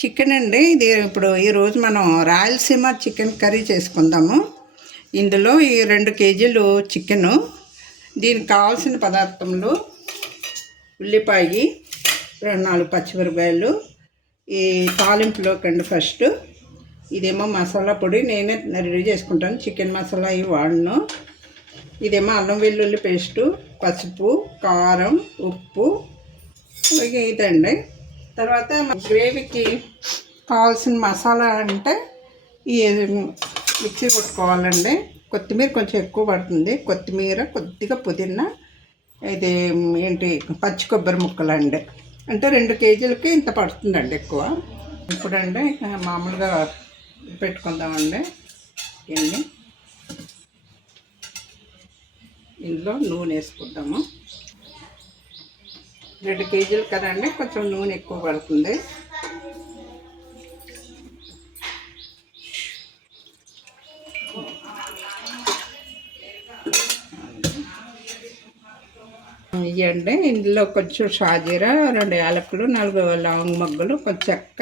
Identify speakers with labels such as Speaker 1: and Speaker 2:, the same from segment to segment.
Speaker 1: Chicken అండి. ఇది ఇప్పుడు ఈరోజు మనం రాయలసీమ చికెన్ కర్రీ చేసుకుందాము. ఇందులో ఈ రెండు కేజీలు చికెను. దీనికి కావాల్సిన పదార్థములు ఉల్లిపాయ రెండు నాలుగు పచ్చిమిరపాయలు ఈ తాలింపులోకి అండి ఫస్ట్. ఇదేమో మసాలా పొడి. నేనే రెడీ చేసుకుంటాను. చికెన్ మసాలా ఇవి వాడను. ఇదేమో అల్లం వెల్లుల్లి పేస్టు పసుపు కారం ఉప్పు. ఇదండి. తర్వాత గ్రేవీకి కావాల్సిన మసాలా అంటే ఈ మిక్సీ కొట్టుకోవాలండి. కొత్తిమీర కొంచెం ఎక్కువ పడుతుంది. కొత్తిమీర కొద్దిగా పుదీనా ఇది ఏంటి పచ్చి కొబ్బరి ముక్కలు అండి అంటే రెండు కేజీలకి ఇంత పడుతుందండి ఎక్కువ. ఇప్పుడండి మామూలుగా పెట్టుకుందామండి. ఇన్ని ఇందులో నూనె వేసుకుందాము. రెండు కేజీలు కదండి కొంచెం నూనె ఎక్కువ పడుతుంది. ఇవ్వండి ఇందులో కొంచెం షాజీరా రెండు యాలకులు నాలుగు లవంగ మొగ్గలు కొంచెం చెక్క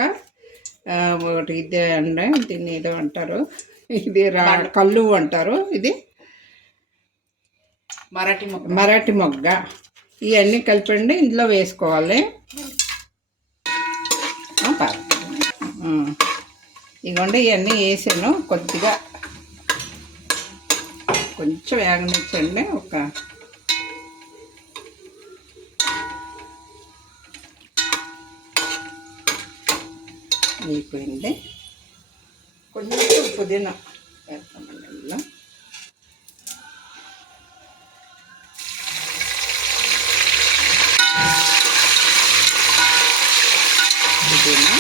Speaker 1: ఒకటి ఇదే అండి. దీన్ని ఏదో అంటారు. ఇది రా కల్లు అంటారు. ఇది
Speaker 2: మరాఠీ మొక్క
Speaker 1: మరాఠీ మొగ్గ. ఇవన్నీ కలిపండి ఇందులో వేసుకోవాలి. ఇదిగోండి ఇవన్నీ వేసాను. కొద్దిగా కొంచెం వేగనిచ్చండి ఒక అయిపోయింది. కొంచెం పుదీనా వేస్తామండి ఇందులో పుదీనా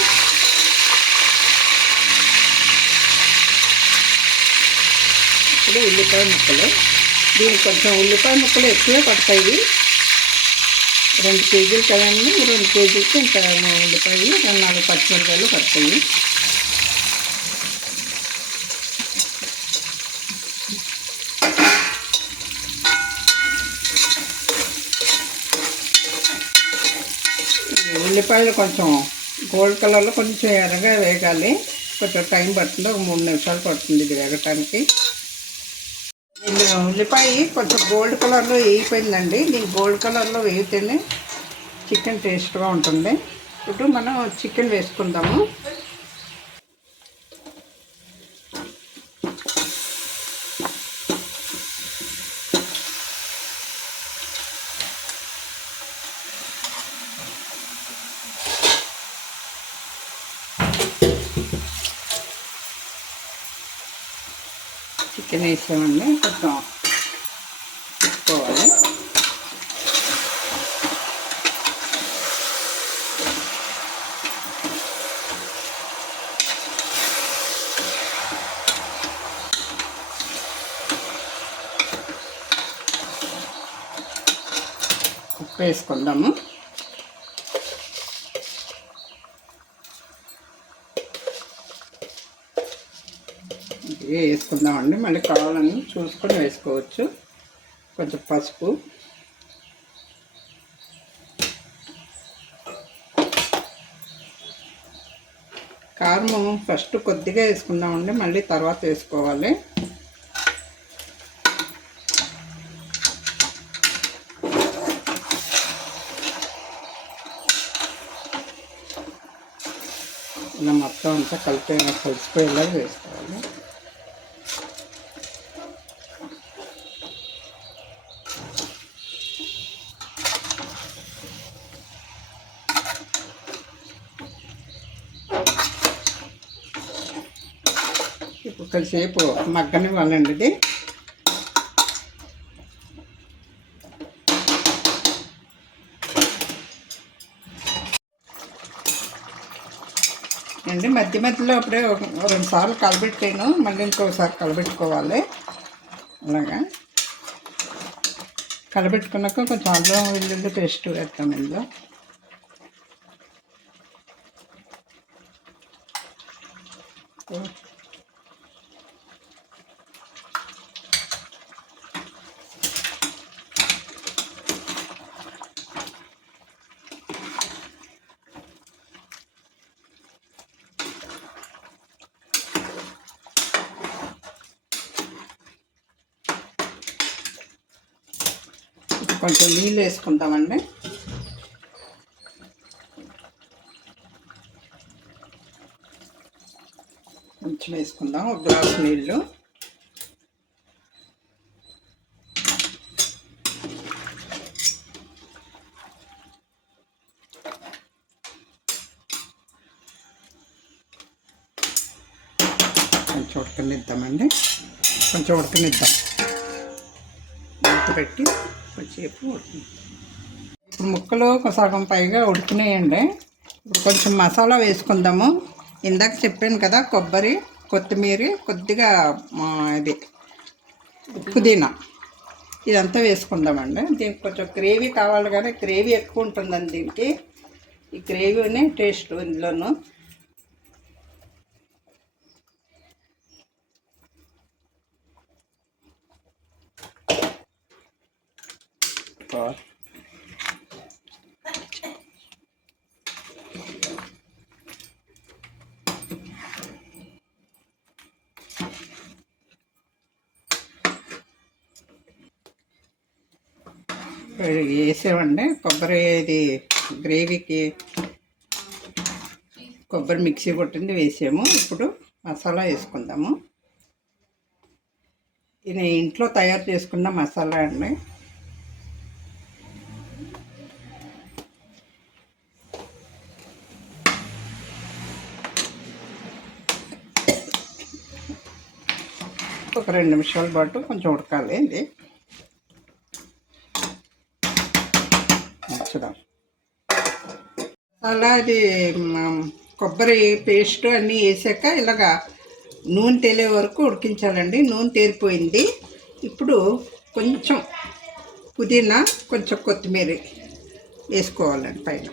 Speaker 1: ఇప్పుడు ఉల్లిపాయ ముక్కలు. దీనికి కొంచెం ఉల్లిపాయ ముక్కలు ఎక్కువే పడతాయి రెండు కేజీలు కదండి రెండు కేజీలకి ఇంత ఉల్లిపాయలు రెండు నాలుగు పచ్చిమిరపాయలు పడతాయి. ఉల్లిపాయలు కొంచెం గోల్డ్ కలర్లో కొంచెం ఎర్రగా వేగాలి. కొంచెం టైం పడుతుంది ఒక మూడు నిమిషాలు పడుతుంది ఇది వేగటానికి. ఉల్లిపాయ కొంచెం గోల్డ్ కలర్లో వేయిపోయిందండి. దీన్ని గోల్డ్ కలర్లో వేయితేనే చికెన్ టేస్ట్గా ఉంటుంది. ఇప్పుడు మనం చికెన్ వేసుకుందాము. చికెన్ వేసామండి కొంచెం పెట్టుకోవాలి ఉప్పు వేసుకుందాము. ఇది వేసుకుందామండి మళ్ళీ కావాలని చూసుకొని వేసుకోవచ్చు. కొంచెం పసుపు. కారం ఫస్ట్ కొద్దిగా వేసుకుందామండి మళ్ళీ తర్వాత వేసుకోవాలి. ఇలా మొత్తం అంతా కలిపి కలిసిపోయేలా వేసుకోవాలి. ఇప్పుడు కొద్దిసేపు మగ్గనివ్వాలండి ఇది. అండి మధ్య మధ్యలో అప్పుడే ఒక రెండు సార్లు కలబెట్టాను మళ్ళీ ఇంకోసారి కలబెట్టుకోవాలి. అలాగా. కలబెట్టుకున్నాక కొంచెం అల్లం వెల్లుల్లి పేస్ట్ వేస్తాం ఇందులో. కొంచెం నీళ్ళు వేసుకుంటామండి. కొంచెం వేసుకుందాం ఒక గ్లాస్ నీళ్ళు. కొంచెం ఉడకనిద్దామండి. కొంచెం ఉడకనిద్దాం. పెట్టి కొద్దిసేపు ఉడకని ఇప్పుడు ముక్కలు ఒక సగం పైగా ఉడికినాయండి. ఇప్పుడు కొంచెం మసాలా వేసుకుందాము. ఇందాక చెప్పాను కదా కొబ్బరి కొత్తిమీర కొద్దిగా ఇది పుదీనా. ఇదంతా వేసుకుందామండి. దీనికి కొంచెం గ్రేవీ కావాలి కానీ గ్రేవీ ఎక్కువ ఉంటుందండి దీనికి. ఈ గ్రేవీనే టేస్ట్ ఇందులోనూ. వేసామండి కొబ్బరి ఇది గ్రేవీకి కొబ్బరి మిక్సీ కొట్టింది వేసాము. ఇప్పుడు మసాలా వేసుకుందాము. ఇది ఇంట్లో తయారు చేసుకున్న మసాలా అండి. ఒక రెండు నిమిషాల పాటు కొంచెం ఉడకాలి ఇది చూద్దాం. అలా అది కొబ్బరి పేస్ట్ అన్నీ వేసాక ఇలాగా నూనె తేలే వరకు ఉడికించాలండి. నూనె తేలిపోయింది ఇప్పుడు కొంచెం పుదీనా కొంచెం కొత్తిమీర వేసుకోవాలండి పైన.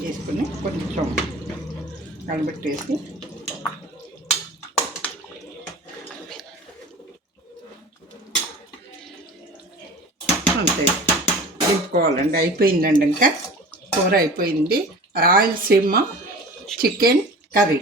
Speaker 1: వేసుకుని కొంచెం కలబెట్టేసి అంతే దింపుకోవాలండి అయిపోయిందండి ఇంకా. కూర అయిపోయింది. Rayalaseema chicken curry.